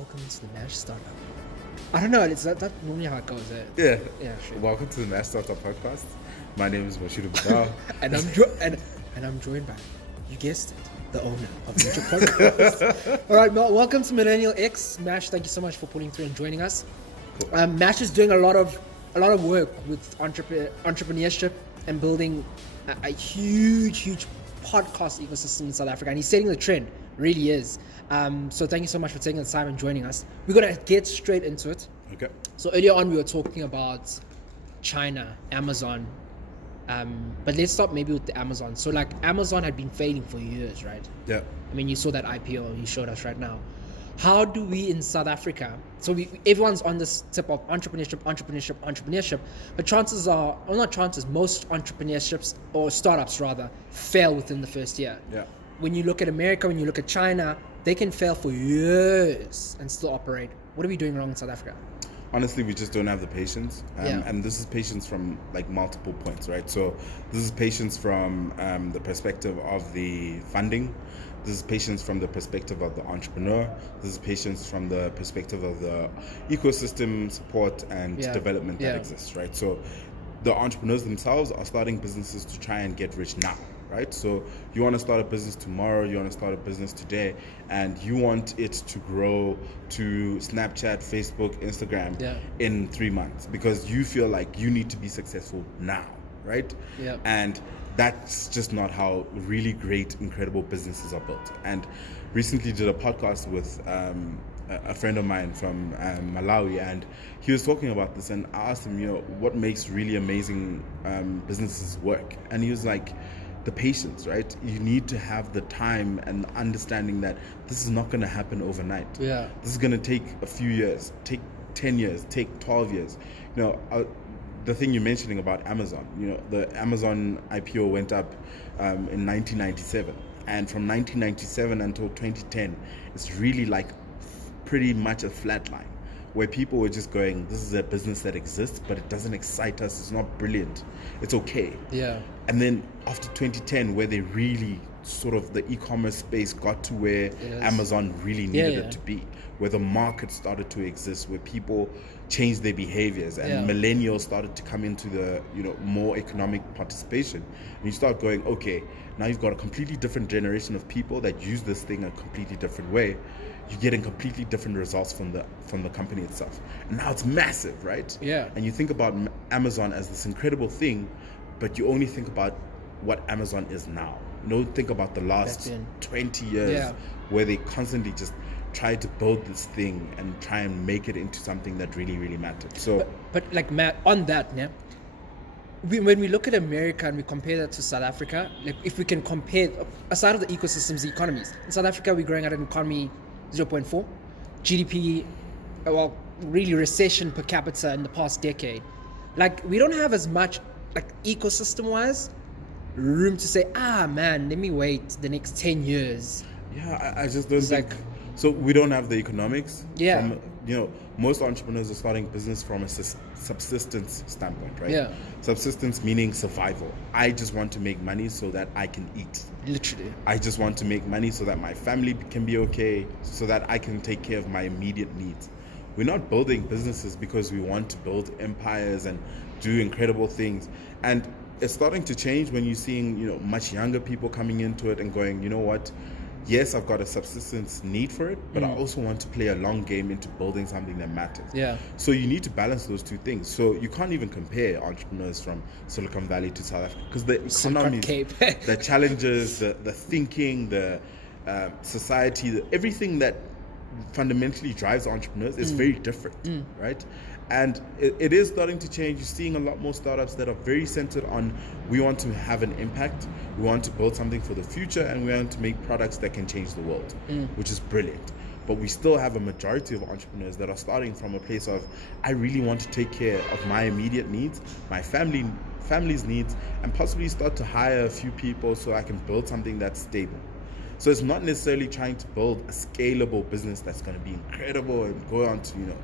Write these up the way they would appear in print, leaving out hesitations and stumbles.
welcome to the MashStartUp. I don't know, it's that normally how it goes. Yeah. Sure. Welcome to the MashStartUp podcast. My name is Mashudu, Modau. and I'm joined by, you guessed it, the owner of the LUTCHA podcast. All right, welcome to Millennial X. Mash, thank you so much for pulling through and joining us. Cool. Mash is doing a lot of work with entrepreneurship and building a huge podcast ecosystem in South Africa, and he's setting the trend. Really is. So thank you so much for taking the time and joining us. We're gonna get straight into it. Okay. So earlier on we were talking about China, Amazon, but let's start maybe with the Amazon. So like Amazon had been failing for years, right? Yeah. I mean, you saw that IPO you showed us right now. How do we in South Africa? So everyone's on this tip of entrepreneurship, but chances are, or not chances, most entrepreneurships or startups rather fail within the first year. Yeah. When you look at America, when you look at China, they can fail for years and still operate. What are we doing wrong in South Africa? Honestly, we just don't have the patience. And this is patience from like multiple points, right? So this is patience from the perspective of the funding. This is patience from the perspective of the entrepreneur. This is patience from the perspective of the ecosystem support and development that exists, right? So the entrepreneurs themselves are starting businesses to try and get rich now, right? So you want to start a business tomorrow, you want to start a business today, and you want it to grow to Snapchat, Facebook, Instagram in 3 months because you feel like you need to be successful now, right? Yeah. And that's just not how really great, incredible businesses are built. And recently did a podcast with a friend of mine from Malawi, and he was talking about this, and I asked him, what makes really amazing businesses work? And he was like, the patience, right? You need to have the time and understanding that this is not going to happen overnight. Yeah. This is going to take a few years, take 10 years, take 12 years. The thing you're mentioning about Amazon, the Amazon IPO went up in 1997. And from 1997 until 2010, it's really like pretty much a flat line where people were just going, this is a business that exists, but it doesn't excite us. It's not brilliant. It's okay. Yeah. And then after 2010, where they really sort of the e-commerce space got to where Amazon really needed it to be, where the market started to exist, where people changed their behaviors and millennials started to come into the more economic participation, and you start going, okay, now you've got a completely different generation of people that use this thing a completely different way. You're getting completely different results from the company itself. And now it's massive, right? Yeah. And you think about Amazon as this incredible thing, but you only think about what Amazon is now. You don't think about the last 20 years where they constantly just try to build this thing and try and make it into something that really, really mattered. So, but like Matt, on that, when we look at America and we compare that to South Africa, like if we can compare, aside of the ecosystems, the economies, in South Africa we're growing at an economy 0.4, GDP, well, really recession per capita in the past decade. Like we don't have as much, like ecosystem-wise, room to say, man, let me wait the next 10 years. Yeah, I just don't think. So we don't have the economics. Yeah. Most entrepreneurs are starting business from a subsistence standpoint, right? Yeah. Subsistence meaning survival. I just want to make money so that I can eat. Literally. I just want to make money so that my family can be okay, so that I can take care of my immediate needs. We're not building businesses because we want to build empires and do incredible things. And it's starting to change when you're seeing, much younger people coming into it and going, you know what? Yes, I've got a subsistence need for it, but I also want to play a long game into building something that matters. Yeah. So you need to balance those two things. So you can't even compare entrepreneurs from Silicon Valley to South Africa because the economies, the challenges, the thinking, the society, everything that fundamentally drives entrepreneurs is very different, right? And it is starting to change. You're seeing a lot more startups that are very centered on, we want to have an impact, we want to build something for the future, and we want to make products that can change the world, which is brilliant. But we still have a majority of entrepreneurs that are starting from a place of, I really want to take care of my immediate needs, my family's needs, and possibly start to hire a few people so I can build something that's stable. So it's not necessarily trying to build a scalable business that's going to be incredible and go on to,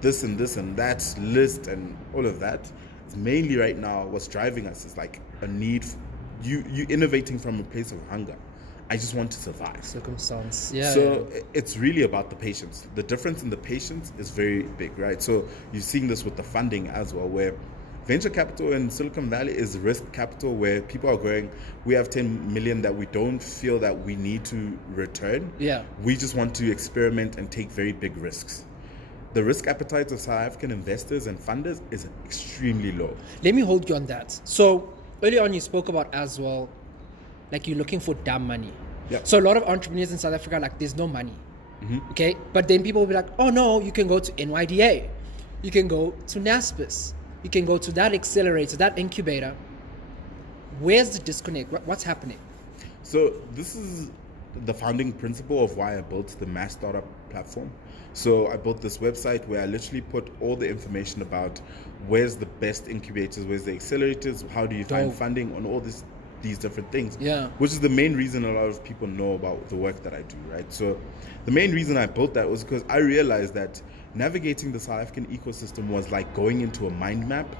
this and that list and all of that. It's mainly right now what's driving us is like a need, you innovating from a place of hunger. I just want to survive. Circumstance. So it's really about the patience. The difference in the patience is very big, right? So you're seeing this with the funding as well, where venture capital in Silicon Valley is risk capital, where people are going, we have 10 million that we don't feel that we need to return. Yeah. We just want to experiment and take very big risks. The risk appetite of South African investors and funders is extremely low. Let me hold you on that. So early on you spoke about as well, like you're looking for dumb money. Yeah. So a lot of entrepreneurs in South Africa are like, there's no money. Okay. But then people will be like, oh no, you can go to NYDA. You can go to NASPIS. You can go to that accelerator, that incubator. Where's the disconnect? What's happening? So this is the founding principle of why I built the MashStartup platform. So I built this website where I literally put all the information about where's the best incubators, where's the accelerators, how do you find funding on all these different things. Yeah. Which is the main reason a lot of people know about the work that I do, right? So the main reason I built that was because I realized that navigating the South African ecosystem was like going into a mind map,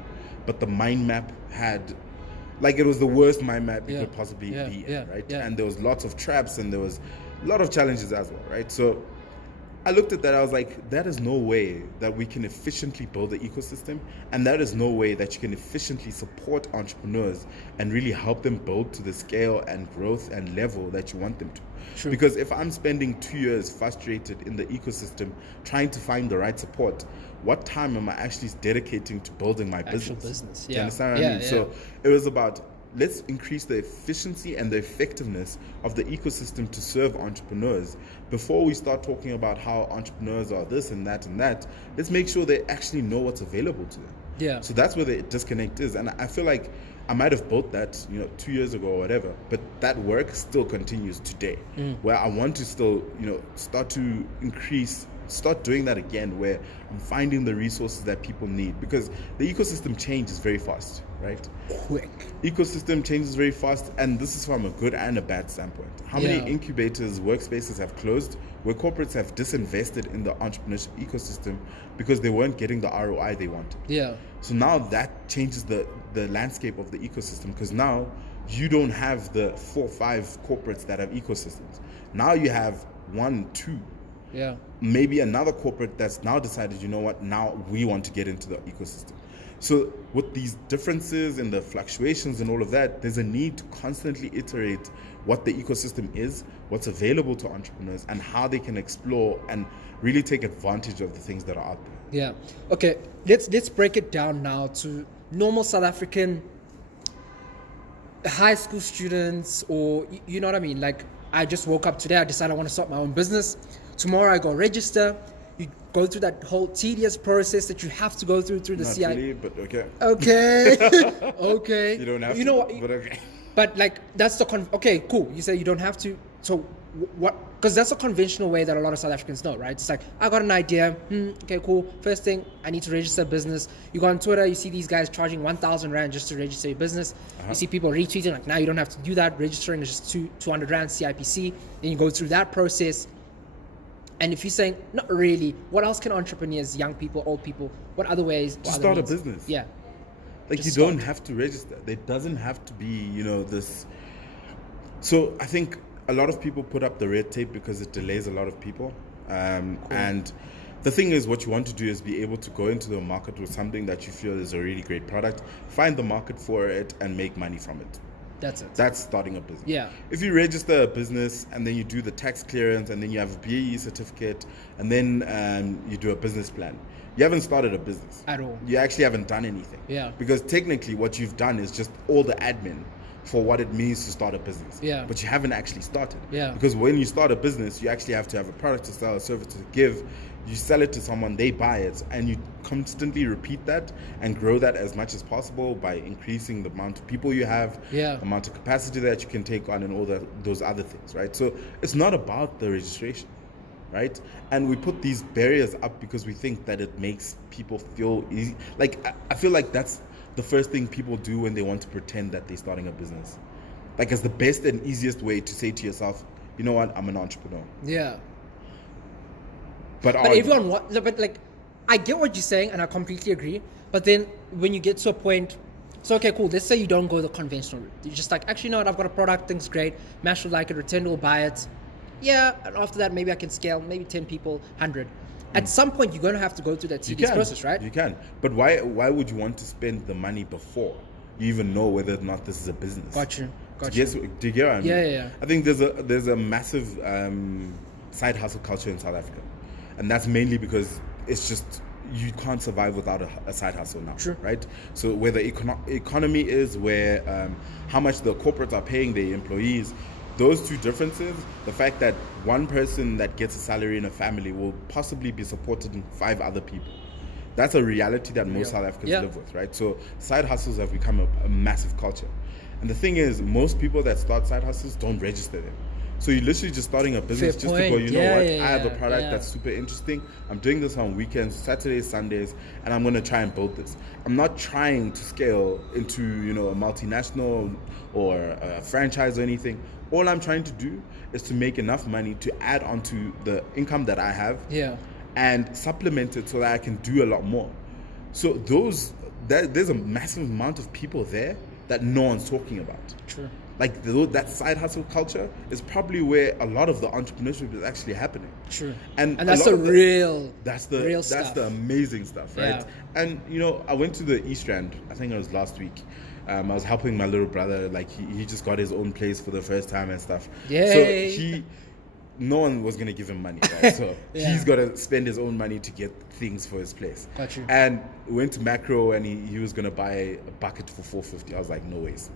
but the mind map had, like, it was the worst mind map you could possibly be in, right? And there was lots of traps and there was a lot of challenges as well, right? So I looked at that, I was like, that is no way that we can efficiently build the ecosystem, and that is no way that you can efficiently support entrepreneurs and really help them build to the scale and growth and level that you want them to. True. Because if I'm spending 2 years frustrated in the ecosystem trying to find the right support, what time am I actually dedicating to building my business? Do you understand what I mean? So it was about, let's increase the efficiency and the effectiveness of the ecosystem to serve entrepreneurs. Before we start talking about how entrepreneurs are this and that and that, let's make sure they actually know what's available to them. Yeah. So that's where the disconnect is. And I feel like I might have built that, 2 years ago or whatever, but that work still continues today, where I want to still, start to start doing that again, where I'm finding the resources that people need, because the ecosystem changes very fast, right? Quick. Ecosystem changes very fast, and this is from a good and a bad standpoint. How many incubators, workspaces have closed where corporates have disinvested in the entrepreneurship ecosystem because they weren't getting the ROI they wanted? Yeah. So now that changes the landscape of the ecosystem, because now you don't have the 4 or 5 corporates that have ecosystems. Now you have 1, 2. Yeah. Maybe another corporate that's now decided, you know what, now we want to get into the ecosystem. So with these differences and the fluctuations and all of that, there's a need to constantly iterate what the ecosystem is, what's available to entrepreneurs, and how they can explore and really take advantage of the things that are out there. Yeah. Okay, let's break it down now to normal South African high school students, or you know what I mean? Like, I just woke up today, I decided I want to start my own business. Tomorrow I go register. You go through that whole tedious process that you have to go through the Not CI. really, but okay. Okay. Okay. You don't have you to, know what? but okay. But like, that's the okay, cool. You say you don't have to. So what? Because that's a conventional way that a lot of South Africans know, right? It's like, I got an idea. Okay, cool. First thing, I need to register a business. You go on Twitter, you see these guys charging 1,000 Rand just to register your business. You see people retweeting like, now you don't have to do that. Registering is just 200 Rand CIPC. Then you go through that process. And if you're saying, not really, what else can entrepreneurs, young people, old people, what other ways? Just start a business. Yeah. Like, you don't have to register. There doesn't have to be, this. So I think a lot of people put up the red tape because it delays a lot of people. Cool. And the thing is, what you want to do is be able to go into the market with something that you feel is a really great product, find the market for it, and make money from it. That's it. That's starting a business. Yeah. If you register a business and then you do the tax clearance and then you have a BAE certificate and then you do a business plan, you haven't started a business at all. You actually haven't done anything. Yeah. Because technically what you've done is just all the admin for what it means to start a business. Yeah. But you haven't actually started. Yeah. Because when you start a business, you actually have to have a product to sell, a service to give. You sell it to someone, they buy it, and you constantly repeat that and grow that as much as possible by increasing the amount of people you have, the amount of capacity that you can take on, and all those other things, right? So it's not about the registration, right? And we put these barriers up because we think that it makes people feel easy. Like, I feel like that's the first thing people do when they want to pretend that they're starting a business. Like, it's the best and easiest way to say to yourself, you know what, I'm an entrepreneur. Yeah. But like, I get what you're saying, and I completely agree. But then when you get to a point, So, okay, cool. Let's say you don't go the conventional route. You're just like, actually, you know what? I've got a product, things great. Mash would like it, Retender will buy it. Yeah, and after that, maybe I can scale, maybe 10 people, 100. At some point, you're going to have to go through that tedious process, right? You can. But why would you want to spend the money before you even know whether or not this is a business? Got you. Do you get what I mean? Yeah. I think there's a massive side hustle culture in South Africa. And that's mainly because it's just, you can't survive without a side hustle now, True. right? So where the economy is, where how much the corporates are paying their employees, those two differences, the fact that one person that gets a salary in a family will possibly be supported in 5 other people. That's a reality that most South Africans live with, right? So side hustles have become a massive culture. And the thing is, most people that start side hustles don't register them. So you're literally just starting a business to go, I have a product that's super interesting. I'm doing this on weekends, Saturdays, Sundays, and I'm going to try and build this. I'm not trying to scale into, a multinational or a franchise or anything. All I'm trying to do is to make enough money to add onto the income that I have and supplement it so that I can do a lot more. So there's a massive amount of people there that no one's talking about. True. Like that side hustle culture is probably where a lot of the entrepreneurship is actually happening. True. And that's the real that's stuff. the amazing stuff, right? Yeah. And I went to the East Rand, I think it was last week. I was helping my little brother, like he just got his own place for the first time and stuff. Yay. So no one was gonna give him money, right? So he's gotta spend his own money to get things for his place. Got you. And went to Macro and he was gonna buy a bucket for 450. I was like, no ways.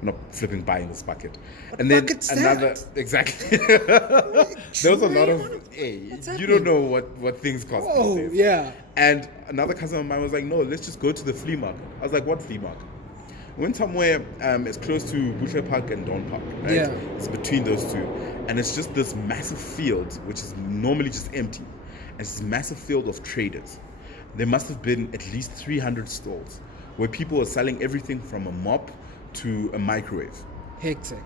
I'm not flipping buying this bucket. And then another exactly. There was a lot of you don't know what things cost these days. Yeah. And another cousin of mine was like, no, let's just go to the flea market. I was like, what flea market? We went somewhere it's close to Butcher Park and Don Park, right? Yeah. It's between those two. And it's just this massive field, which is normally just empty. And it's this massive field of traders. There must have been at least 300 stalls where people were selling everything from a mop to a microwave. Hectic.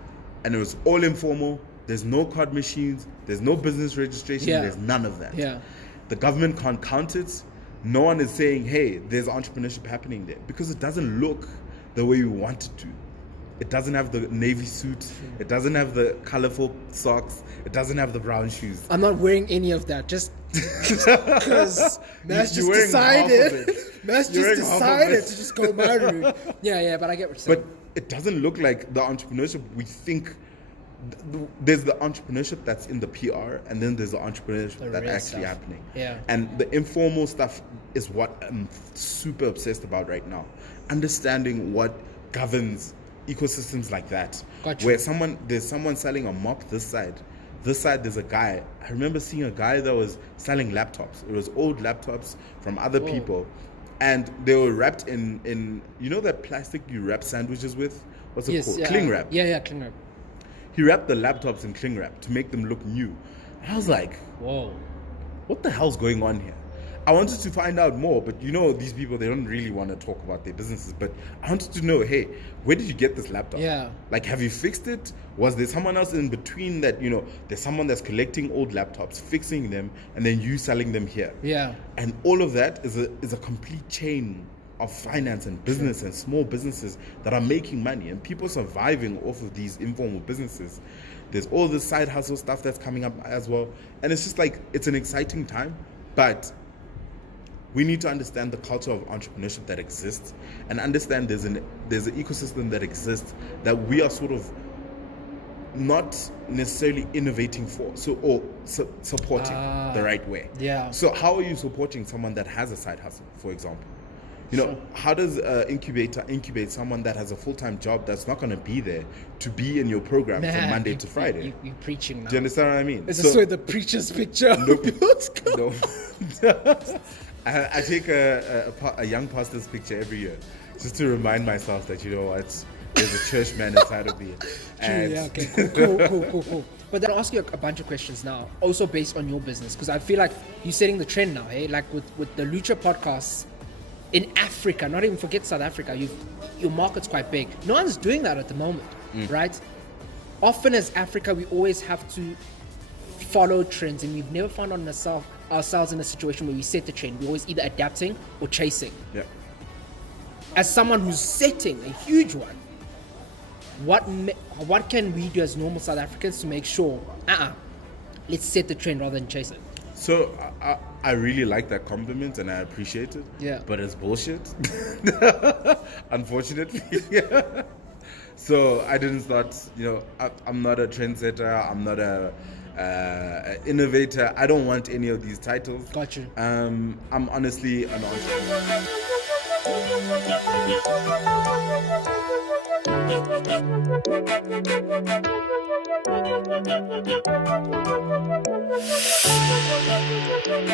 And it was all informal. There's no card machines. There's no business registration. There's none of that. Yeah. The government can't count it. No one is saying, hey, there's entrepreneurship happening there, because it doesn't look the way we want it to. It doesn't have the navy suit. It doesn't have the colorful socks. It doesn't have the brown shoes. I'm not wearing any of that, just because Mash just decided to just go my route. Yeah, but I get what you're saying. But it doesn't look like the entrepreneurship we think. There's the entrepreneurship that's in the PR, and then there's the entrepreneurship that's actually happening. Yeah. And the informal stuff is what I'm super obsessed about right now. Understanding what governs ecosystems like that. Gotcha. Where there's someone selling a mop this side there's a guy. I remember seeing a guy that was selling laptops. It was old laptops from other people, and they were wrapped in that plastic you wrap sandwiches with? What's it called? Cling wrap. Yeah, cling wrap. He wrapped the laptops in cling wrap to make them look new. And I was like, whoa, what the hell's going on here? I wanted to find out more, but these people, they don't really want to talk about their businesses. But I wanted to know, hey, where did you get this laptop? Yeah. Like, have you fixed it? Was there someone else in between that, there's someone that's collecting old laptops, fixing them, and then you selling them here? Yeah. And all of that is a complete chain of finance and business and small businesses that are making money and people surviving off of these informal businesses. There's all this side hustle stuff that's coming up as well. And it's just like, it's an exciting time, but we need to understand the culture of entrepreneurship that exists and understand there's an ecosystem that exists that we are sort of not necessarily innovating for, supporting the right way. Yeah. So how are you supporting someone that has a side hustle, for example? How does incubator incubate someone that has a full-time job that's not going to be there to be in your program from Monday to Friday? You're preaching now. Do you understand what I mean? Is this where the preacher's picture? No. I take a young pastor's picture every year just to remind myself that, there's a church man inside of me. And okay, cool. But then I'll ask you a bunch of questions now, also based on your business, because I feel like you're setting the trend now, hey? Like with the LUTCHA podcasts in Africa, not even forget South Africa, your market's quite big. No one's doing that at the moment, right? Often as Africa, we always have to follow trends, and we've never found ourselves in a situation where we set the trend. We're always either adapting or chasing. Yeah. as someone who's setting a huge one, what can we do as normal South Africans to make sure, let's set the trend rather than chase it? So I really like that compliment and I appreciate it. Yeah. But it's bullshit. Unfortunately. So I didn't start, I'm not a trendsetter. I'm not a innovator. I don't want any of these titles. Got you. I'm honestly an entrepreneur.